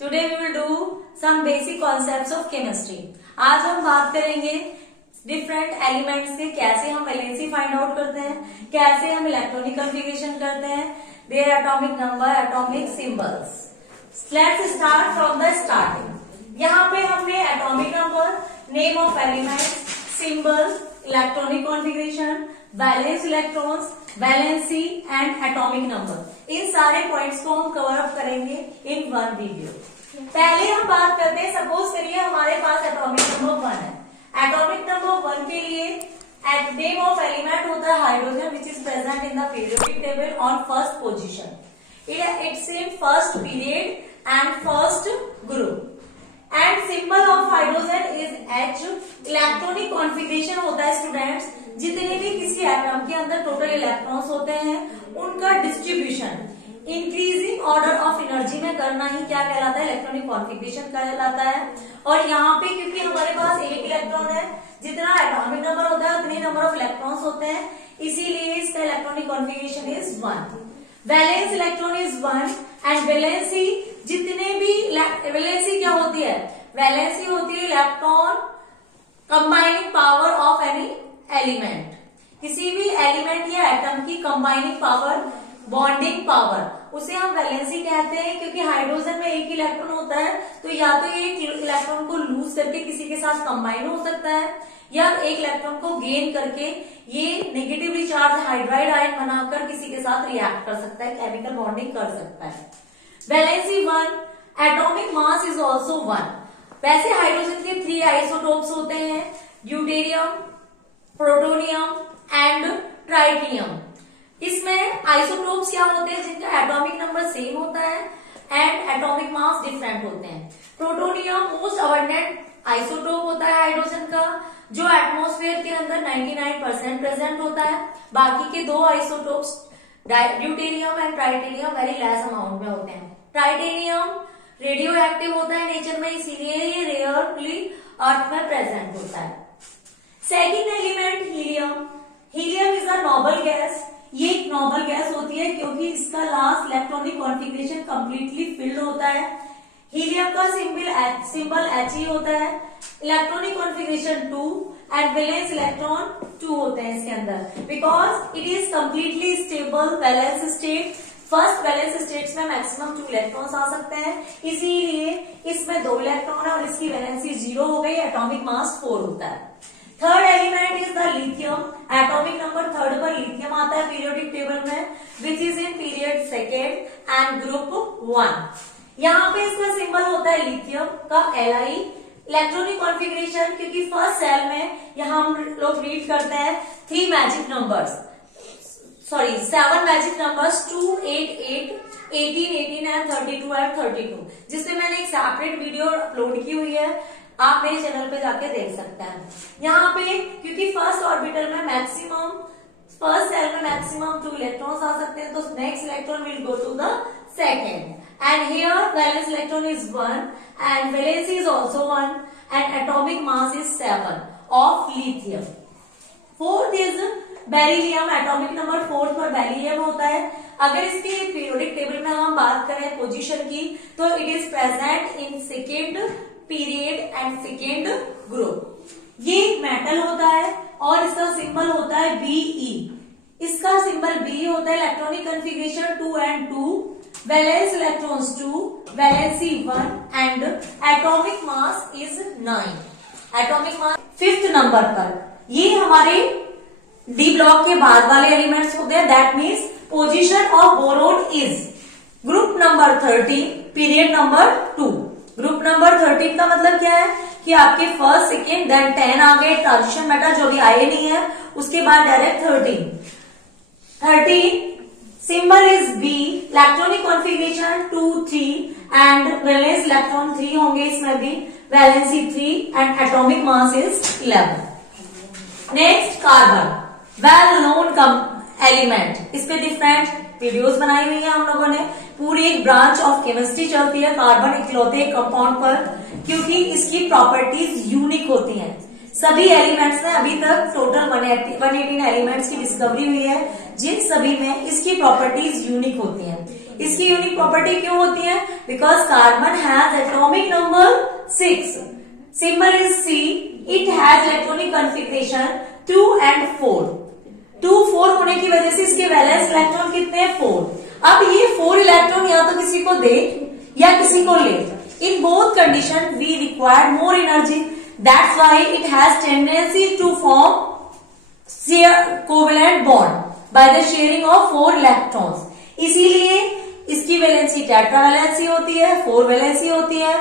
Today we will do some basic concepts of chemistry. आज हम बात करेंगे डिफरेंट एलिमेंट्स के, कैसे हम वैलेंसी फाइंड आउट करते हैं, कैसे हम इलेक्ट्रॉनिक कॉन्फ़िगरेशन करते हैं, their atomic number, atomic symbols. Let's start from the starting. यहाँ पे हमने atomic number, name of element, symbol, electronic configuration, valence electrons, valency and atomic number, इन सारे पॉइंट्स को हम कवर अप करेंगे इन वन वीडियो. पहले हम बात करते हैं, सपोज करिए हमारे पास एटॉमिक नंबर 1 है. एटॉमिक नंबर 1 के लिए नेम ऑफ एलिमेंट होता है hydrogen, which is present in the periodic table on first position. It's in first period and first group. And symbol of hydrogen is H. Electronic configuration होता है students, जितने भी किसी atom के अंदर total electrons होते हैं उनका distribution increasing order of energy में करना ही क्या कहलाता है, इलेक्ट्रॉनिक कॉन्फ़िगरेशन कहलाता है. और यहाँ पे क्योंकि हमारे पास एक इलेक्ट्रॉन है, जितना एटॉमिक नंबर होता है उतने नंबर ऑफ इलेक्ट्रॉन्स होते हैं, इसीलिए इसका electronic configuration is 1. Valence electron is 1 and valency जितने भी वैलेंसी क्या होती है, वैलेंसी होती है electron combining power of any element. किसी भी एलिमेंट या एटम की कंबाइनिंग पावर, बॉन्डिंग पावर, उसे हम वैलेंसी कहते हैं. क्योंकि हाइड्रोजन में एक इलेक्ट्रॉन होता है तो या तो एक इलेक्ट्रॉन को लूज करके किसी के साथ कंबाइन हो सकता है, या एक इलेक्ट्रॉन को गेन करके ये नेगेटिवली चार्ज हाइड्राइड आयन बनाकर किसी के साथ रिएक्ट कर सकता है, केमिकल बॉन्डिंग कर सकता है. Valency 1. Atomic mass is also 1. वैसे हाइड्रोजन के 3 आइसोटोप्स होते हैं, ड्यूटेरियम, प्रोटोनियम एंड ट्राइटिनियम. इसमें आइसोटोप्स क्या होते हैं, जिनका एटॉमिक नंबर सेम होता है एंड एटॉमिक मास डिफरेंट होते हैं. प्रोटोनियम मोस्ट अबंडेंट आइसोटोप होता है हाइड्रोजन का, जो एटमॉस्फेयर के अंदर 99% प्रेजेंट होता है. बाकी के 2 isotopes deuterium and tritium very less amount में होते हैं. ट्राइटेनियम रेडियो एक्टिव होता है नेचर में, इसीलिए ये रेयरली अर्थ में प्रेजेंट होता है. Second element helium. Helium is a noble gas. ये एक नोबल गैस होती है क्योंकि इसका last electronic configuration completely filled होता है. हीलियम का सिंबल He होता है. Electronic configuration 2 and valence electron 2 होते हैं इसके अंदर, because it is completely stable valence state. First valence states में मैक्सिमम 2 इलेक्ट्रॉन्स आ सकते हैं, इसीलिए इसमें 2 इलेक्ट्रॉन है और इसकी वैलेंसी 0 हो गई. एटॉमिक मास 4 होता है. Third element is the lithium. Atomic number 3 पर लिथियम आता है पीरियोडिक टेबल में, which is in period second and group 1. यहाँ पे इसका सिंबल होता है लिथियम का Li. इलेक्ट्रॉनिक कॉन्फ़िगरेशन, क्योंकि फर्स्ट सेल में यहाँ हम लोग रीड करते हैं 7 मैजिक नंबर्स 2, 8, 8, 18, 18 एंड 32 एंड 32, जिसपे मैंने एक सेपरेट वीडियो अपलोड की हुई है, आप मेरे चैनल पे जाके देख सकते हैं. यहाँ पे क्योंकि फर्स्ट ऑर्बिटल में फर्स्ट सेल में मैक्सिमम 2 इलेक्ट्रॉन्स आ सकते हैं, तो next electron will go to the second. And here valence electron is 1 and valency is also 1 and atomic mass is 7 of lithium. Fourth is beryllium. atomic number 4 पर beryllium होता है. अगर इसकी पीरियोडिक टेबल में हम बात करें पोजीशन की, तो it is present in second period and second group. ये मेटल होता है और इसका सिंबल होता है Be. इसका सिंबल B होता है. Electronic configuration 2 and 2, valence electrons 2, valency 1 and atomic mass is 9. Atomic mass 5th number पर. ये हमारे डी ब्लॉक के बाद वाले एलिमेंट्स होते हैं. That means position of boron is group number 13, period number 2. Group number 13 का मतलब क्या है कि आपके फर्स्ट, सेकेंड, देन 10 आ गए. ट्रांजिशन मेटल जो भी आए नहीं है, उसके बाद direct 13 symbol is B. Electronic configuration 2, 3 and valence electron 3 होंगे इसमें भी, valency 3 and atomic mass is 11. Next carbon, well known element. इस पे डिफरेंट वीडियोस बनाई हुई है हम लोगों ने. पूरी एक ब्रांच ऑफ केमिस्ट्री चलती है कार्बन इकलौते कंपाउंड पर, क्योंकि इसकी प्रॉपर्टीज यूनिक होती हैं. सभी एलिमेंट्स में अभी तक टोटल 118 एलिमेंट्स की डिस्कवरी हुई है, जिन सभी में इसकी प्रॉपर्टीज यूनिक होती हैं. इसकी यूनिक प्रॉपर्टी क्यों होती है? Because carbon has atomic number 6, symbol is C, it has electronic configuration 2 and 4। 2, 4 होने की वजह से इसके वैलेंस इलेक्ट्रॉन कितने हैं? 4। अब ये 4 इलेक्ट्रॉन या तो किसी को दे या किसी को ले। In both condition we require more energy, that's why it has tendency to form covalent bond by the sharing of 4 electrons. इसीलिए इसकी वैलेंसी टेट्रा वैलेंसी होती है, 4 वैलेंसी होती है।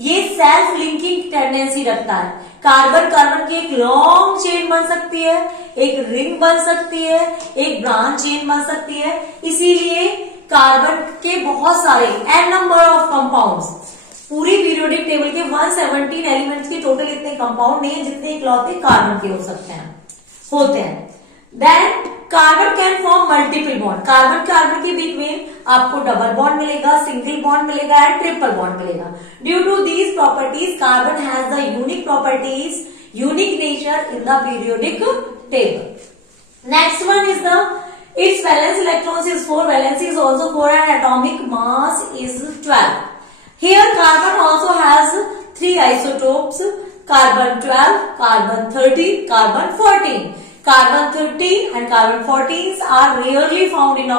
ये सेल्फ लिंकिंग टेंडेंसी रखता है। कार्बन कार्बन की एक लॉन्ग चेन बन सकती है, एक रिंग बन सकती है, एक ब्रांच चेन बन सकती है। इसीलिए कार्बन के बहुत सारे n नंबर ऑफ कंपाउंड्स, पूरी पीरियोडिक टेबल के 117 एलिमेंट्स के टोटल इतने कंपाउंड नहीं है जितने इकलौते कार्बन के हो सकते हैं, होते हैं। Then carbon can form multiple bond. Carbon carbon के बीच में आपको डबल बॉन्ड मिलेगा, सिंगल बॉन्ड मिलेगा एंड ट्रिपल बॉन्ड मिलेगा। Due to these properties carbon has the unique properties, unique nature in the periodic table. Next one is the its valence electrons is 4, valency is also 4 and atomic mass is 12. Here carbon also has 3 isotopes, carbon 12, carbon 13, carbon 14. Carbon 13 and carbon 14 are rarely found in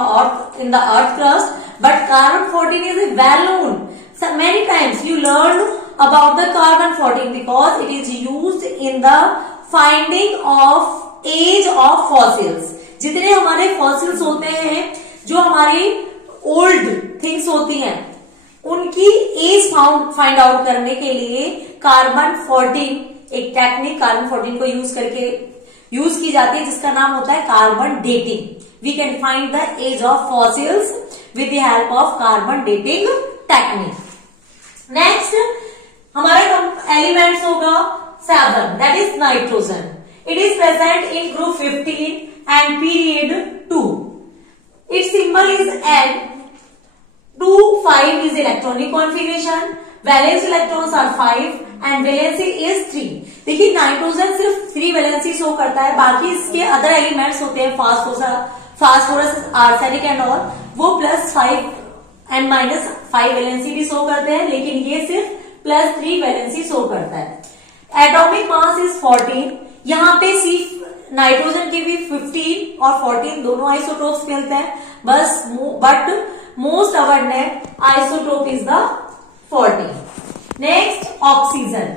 the earth crust, but carbon 14 is well known. So many times you learned about the carbon 14 because it is used in the finding of age of fossils. जितने हमारे fossils होते हैं, जो हमारी old things होती हैं, उनकी as find out करने के लिए कार्बन 14 एक टेक्निक कार्बन 14 को यूज की जाती है, जिसका नाम होता है carbon dating. We can find the age of fossils with the help of carbon dating technique. Next हमारे एलिमेंट्स होगा 7, that is nitrogen. It is present in group 15 and period 2. Its symbol is N. 2, 5 is electronic configuration. Valence electrons are 5 and valency is 3. देखिए nitrogen सिर्फ 3 valency show करता है, बाकी इसके other elements होते हैं फास्फोरस, आर्सेनिक एंड ऑल, वो +5 and -5 valency भी शो करते हैं, लेकिन ये सिर्फ +3 वैलेंसी शो करता है। Atomic mass is 14। यहाँ पे सिर्फ नाइट्रोजन के भी 15 और 14 दोनों आइसोटोप्स मिलते हैं, but most abundant isotope is the 14। Next oxygen,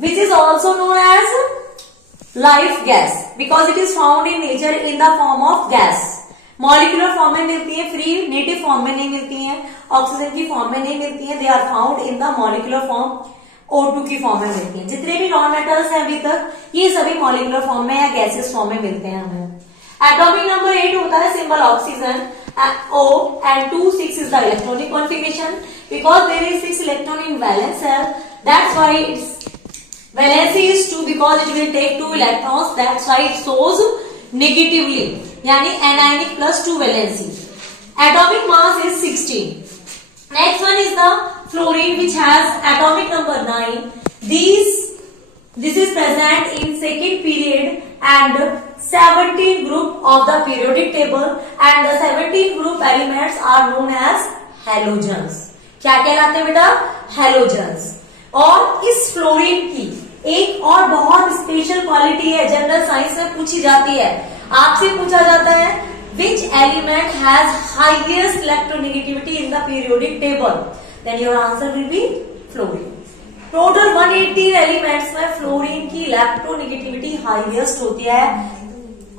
which is also known as life gas because it is found in nature in the form of gas. Molecular form में मिलती है, फ्री नेटिव फॉर्म में नहीं मिलती है, oxygen की form में नहीं मिलती है। They are found in the molecular form, O2 की फॉर्म में मिलती है। जितने भी नॉन मेटल्स हैं अभी तक, ये सभी मॉलिक्यूलर फॉर्म में या गैसेस फॉर्म में मिलते हैं हमें। एटॉमिक नंबर 8 होता है, symbol oxygen O and 2, 6 is the electronic configuration because there is 6 electron in valence cell. That's why its valency is 2 because it will take 2 electrons. That's why it shows negatively, यानी anionic +2 valency. Atomic mass is 16. Next one is the fluorine, which has atomic number 9. This is present in second period and 17 group of the periodic table, and the 17 group elements are known as halogens. क्या कहलाते हैं बेटा? halogens. और इस fluorine की एक और बहुत स्पेशल क्वालिटी है, जनरल साइंस में पूछी जाती है, आपसे पूछा जाता है which element has highest electronegativity in the periodic table, then your answer will be fluorine. Total 118 elements में फ्लोरीन की इलेक्ट्रोनेगेटिविटी हाईएस्ट होती है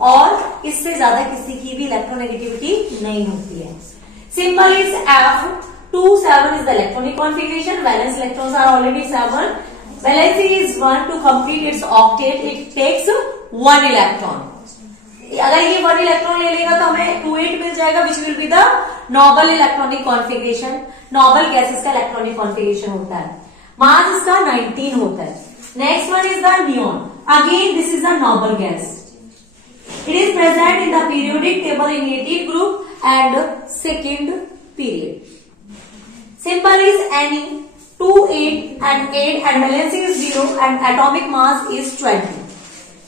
और इससे ज्यादा किसी की भी इलेक्ट्रोनेगेटिविटी नहीं होती है। Symbol is F। 2, 7 is the electronic configuration. Valence electrons are already 7. Valency is 1. To complete its octet, it takes 1 electron. अगर ये 1 इलेक्ट्रॉन ले लेगा तो हमें 28 मिल जाएगा, which will be the noble electronic configuration. Noble gases का इलेक्ट्रॉनिक कॉन्फ़िगरेशन होता है। मास इसका 19 होता है। Next one is the neon. Again this is the noble gas. It is present in the periodic table in 18 group and second period. Symbol is Ne। 2, 8 and valency is 0 and atomic mass is 20.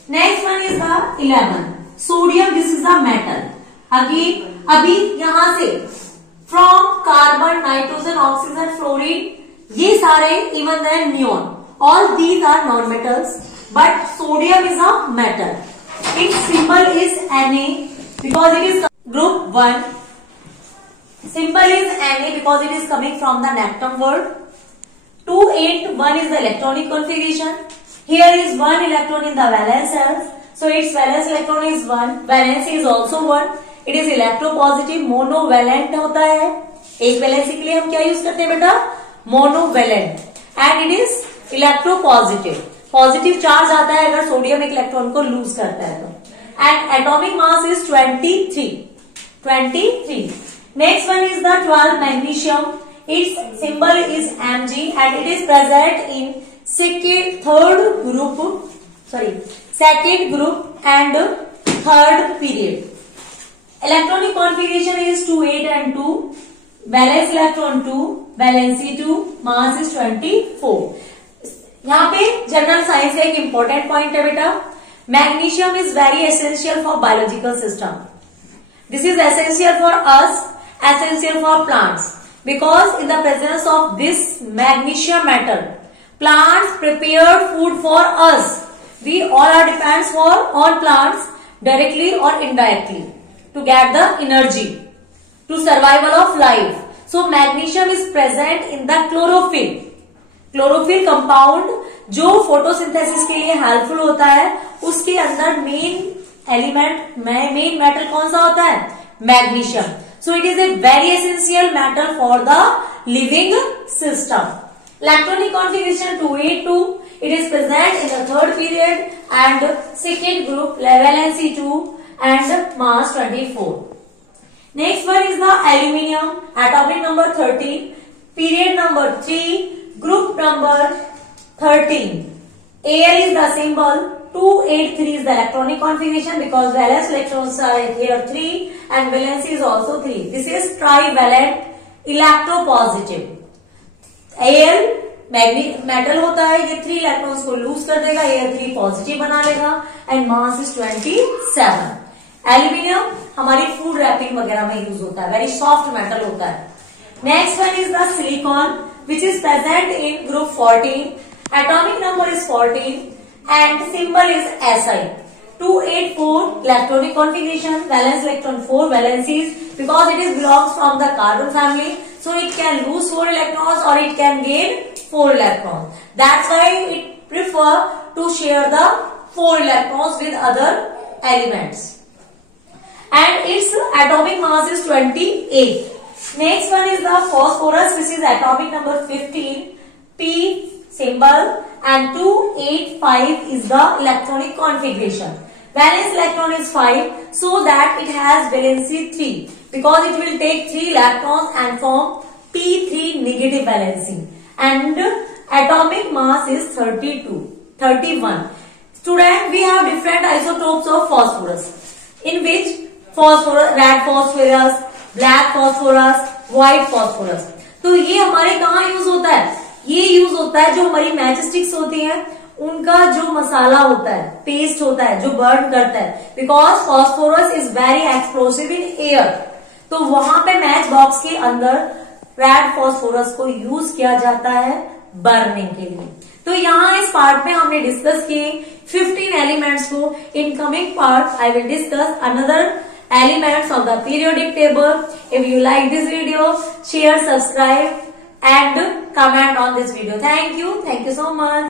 Next one is the 11. Sodium, this is the metal. अभी यहां से from carbon, nitrogen, oxygen, fluorine, ये सारे even the neon, all these are non metals, but sodium is a metal. Its symbol is Na because it is group 1. Symbol is Na because it is coming from the Neptune word. 281 is the electronic configuration. Here is 1 electron in the valence cells. So its valence electron is 1. Valence is also 1. It is electropositive, monovalent होता है. एक valency के लिए हम क्या use करते हैं बेटा? Monovalent. And it is electropositive. Positive charge आता है अगर सोडियम एक इलेक्ट्रॉन को लूज करता है तो. And atomic mass is 23. Next one is the 12 magnesium. It's symbol is Mg and it is present in second group and third period. Electronic configuration is 2, 8 and 2. Valence electron 2, valency 2, mass is 24. यहाँ पे general science का एक important point है बेटा. Magnesium is very essential for biological system. This is essential for us, essential for plants, because in the presence of this magnesium metal plants prepared food for us. We all are depends on plants directly और indirectly to get the energy to survival of life. So magnesium is present in the chlorophyll. Chlorophyll compound जो photosynthesis के लिए helpful होता है, उसके अंदर main element, main metal कौन सा होता है? Magnesium. So it is a very essential metal for the living system. Electronic configuration 282. It is present in the third period and second group, valency 2 and mass 24. Next one is the aluminium, atomic number 13, period number 3, group number 13. Al is the symbol. 283 is the electronic configuration because valence electrons are here 3 and valency is also 3. This is trivalent electropositive. Al metal होता है, ये 3 electrons को loose कर देगा, ये 3 positive बना लेगा and mass is 27. Aluminium हमारी फूड रैपिंग वगैरह में यूज होता है, वेरी सॉफ्ट मेटल होता है. Next one is the silicon which is present in group 14. Atomic number is 14 and symbol is Si. 284 electronic configuration, valence electron 4 valencies because it is belongs from the carbon family, so it can lose 4 electrons or it can gain 4 electrons. That's why it prefer to share the 4 electrons with other elements. And its atomic mass is 28. Next one is the phosphorus, which is atomic number 15, P symbol, and 285 is the electronic configuration. Valence electron is 5, so that it has valency 3 because it will take 3 electrons and form P3 negative valency. And atomic mass is 31. Student, we have different isotopes of phosphorus, in which phosphorus, red phosphorus, black phosphorus, white phosphorus. तो ये हमारे कहाँ use होता है? ये use होता है जो हमारी मैच स्टिक्स होती हैं, उनका जो मसाला होता है, पेस्ट होता है, जो बर्न करता है, because phosphorus is very explosive in air. तो वहां पे मैच बॉक्स के अंदर रेड फॉस्फोरस को यूज किया जाता है बर्निंग के लिए. तो यहाँ इस पार्ट में हमने डिस्कस किए 15 एलिमेंट्स को. In coming part I will discuss another elements of the periodic table. If you like this video, share, subscribe and comment on this video. Thank you so much.